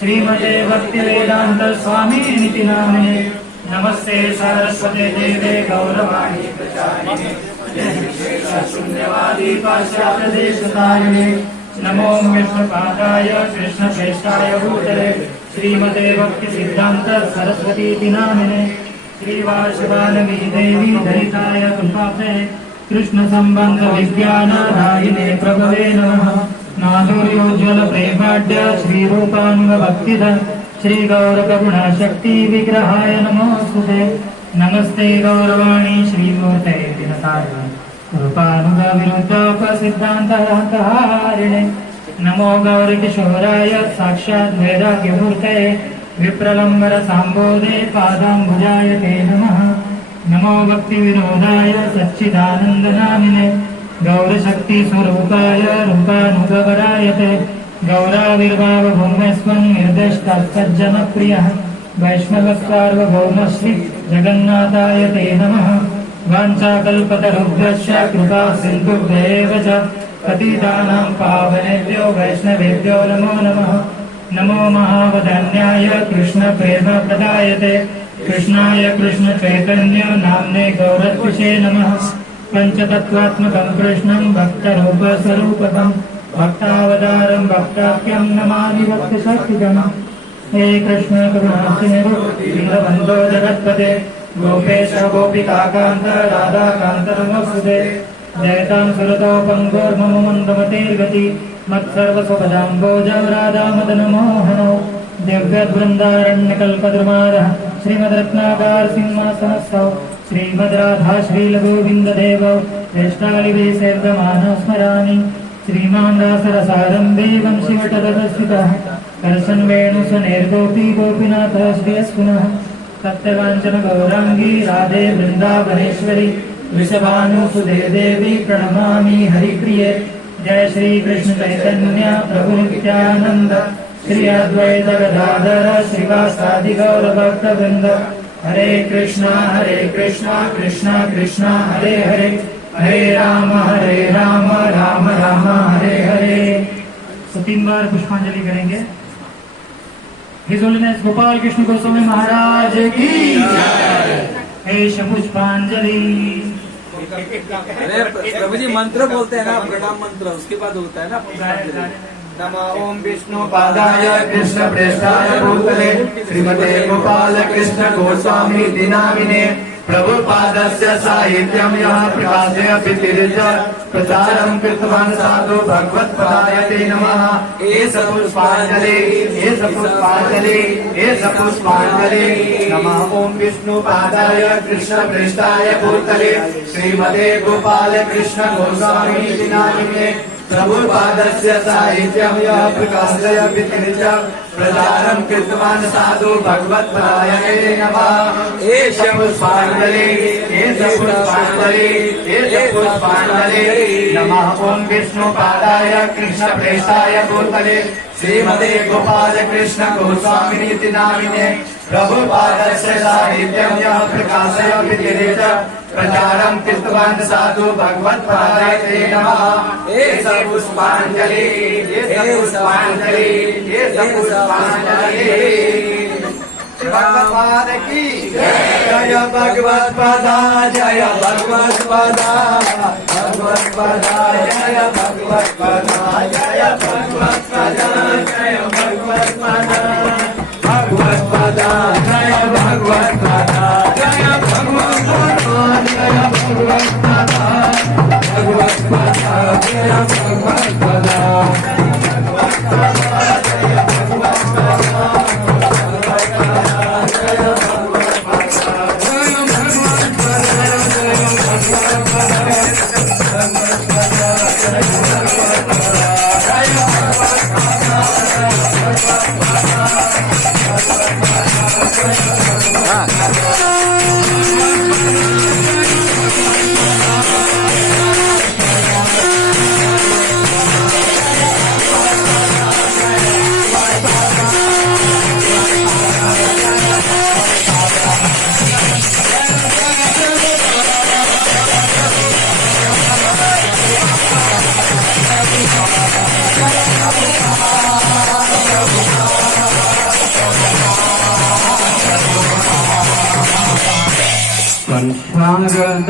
श्रीमते भक्तिवेदांत स्वामी निति नामिने। नमस्ते सरस्वते देवे गौरवाणी प्रचारिणे शून्यवादी पाश्चात्य देशतारिणे। नमो विष्णुपादाय कृष्णश्रेष्ठाय भूतले श्रीमते भक्ति सिद्धांत सरस्वती नामिने। श्रीवासवानवी देवी दयिताय कृपाब्धे कृष्ण संबंध विज्ञान दायिने प्रभवे नमः। माधुर्योज्वल प्रेमाढ्य श्रीरूपांग भक्तिद श्री गौर करुणा शक्ति विग्रहाय नमोस्तुते। नमस्ते गौरवाणी श्रीमूर्ते दिनतारिणे कृपानुग विरुद्धोपसिद्धान्तहारिणे। नमो गौरकिशोराय साक्षात् वैराग्यमूर्तये विप्रलम्बर सांबोधे पादाम्बुजाय ते नमः। नमो भक्तिविनोदाय सच्चिदानन्दनामिने गौरशक्ति स्वरूपाय रूपानुगवराय ते। गौराविर्भाव भौमस्वं निर्दिष्टसज्जनप्रियः वैष्णवसार्वभौमश्री जगन्नाथाय ते नमः। वाञ्छाकल्पतरुभ्यश्च कृपा सिन्धुभ्येव च पतितानां पावनेभ्यो वैष्णवेभ्यो नमो नमः। नमो महावदान्याय कृष्ण प्रेम प्रदायते कृष्णाय कृष्ण चैतन्य नाम्ने गौरत्विषे नमः। पंचतत्त्वात्मकं कृष्णं भक्तरूपस्वरूपकं भक्तावतारं भक्ताख्यं नमामि भक्तशक्तिकम्। हे कृष्ण करुणा सिन्धु दीनबन्धो जगत्पते गोपेश गोपिकान्त राधाकान्त नमोस्तुते। जयतां सुरतोपङ्गोर्मम मन्दमतेर्गति मत्सर्वस्वपदाम्बोजं राधामदनमोहनो। दिव्यवृन्दारण्यकल्पद्रुमादः श्रीमद्रत्नाकर सिंहासनस्थौ श्रीमद्राधा श्रीलगोविन्ददेवौ ज्येष्ठालिवेशेर्दमानः स्मरामि। श्रीमान् दासरसारम्भे वंशिवटतस्थितः कर्षन् वेणुसनेर्गोपी गोपीनाथः श्रियस्पुनः। सत्यवाञ्छन गौराङ्गी राधे वृन्दावनेश्वरी वृषभानुसुते देवी प्रणमामि हरिप्रिये। जय श्री कृष्ण चैतन्य प्रभु नित्यानंद श्री अद्वैत गदाधर श्रीवासादि गौर भक्तवृंद। हरे कृष्णा कृष्णा कृष्णा हरे हरे हरे राम राम राम हरे हरे। तो 3 बार पुष्पांजलि करेंगे। हिज होलीनेस गोपाल कृष्ण गोस्वामी महाराज की जय। पुष्पांजलि। अरे प्रभु जी मंत्र बोलते हैं ना, प्रणाम मंत्र, उसके बाद होता है ना। नमो ओम विष्णु पादाय कृष्ण प्रेष्ठाय भूतले श्रीमते गोपाल कृष्ण गोस्वामी नामिने। प्रभुपादस्य साहित्यं यः प्रकाशयति तिर्च प्रचारं कृतवान् साधु भगवत्पदाय ते नमः। एष पुष्पांजलि एष पुष्पांजलि एष पुष्पांजलि। नमः ओम विष्णु पादाय कृष्ण प्रेष्ठाय भूतले श्रीमते गोपाल कृष्ण गोस्वामी नामिने। प्रभुपादस्य साहित्यं यः प्रकाशयति तिर्च प्रचारं कृतवान् साधु भगवत्पदाय ते नमः। एष पुष्पांजलि एष पुष्पांजलि एष पुष्पांजलि। नमः ओम विष्णु पादाय कृष्ण प्रेष्ठाय भूतले श्रीमते गोपाल कृष्ण गोस्वामी नामिने। प्रभुपादस्य साहित्यं यः प्रकाशयति तिर्च प्रचारं कृतवान् साधु भगवत्पदाय ते नमः। एष पुष्पांजलि एष पुष्पांजलि एष पुष्पांजलि। भगवत्पाद की जय भगवत्पादा जय भगवत्पादा भगवत्पादा जय भगवत्पादा जय भगवत्पादा जय भगवत्पादा भगवत्पादा जय भगवत्पादा जय भगवत्पादा जय भगवत्पादा भगवत्पादा जय भगवत्पादा कंठार